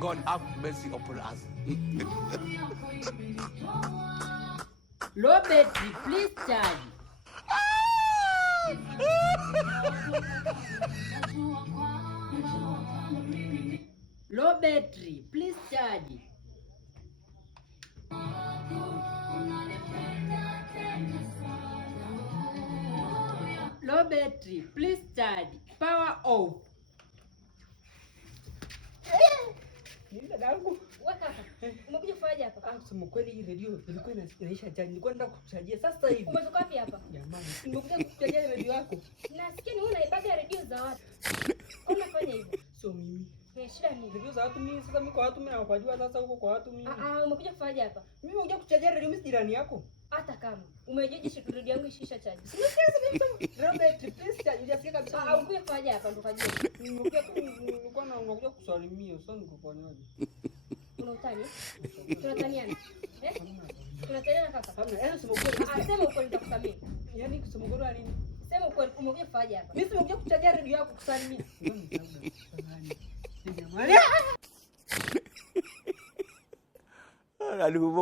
God have mercy upon us. Low battery, please charge. Low battery, please charge. Low battery, please charge. Power off. Dadangu. Kaka, umekuja kufanyaje hapa? Kusema kweli hii radio ilikuwa inaisha jana. Nilikuwa nataka kukuchajia sasa hivi. Umetoka wapi hapa? Jamani, nimekuja kukuchajia radio yako. Nasikia ni wewe unaibaga radio za watu. Kwa nini unafanya hivyo? Sio mimi. Shida ni Radio za watu mimi sasa mimi kwa watu mimi nawajua sasa huko kwa watu mimi. Umekuja kufanyaje hapa? Mimi nimekuja kukuchajia radio mimi jirani yako. Hata kama umejeje radio yangu ishisha chaji. Robert, please charge. Unasikia kabisa. Umekuja kufanyaje hapa ndo kajua. Nimekuja tu nilikuwa nakuja kusalimia, sasa nikufanyaje? Una utani? Tunataniana. Tunataniana kaka. Hamna, sema ukweli. Sema ukweli nitakusamehe. Yaani kusema ukweli nini? Sema ukweli, umekuja kufanyaje hapa? Mimi nimekuja kukuchajia radio yako kusalimia. Jamani. Aduh,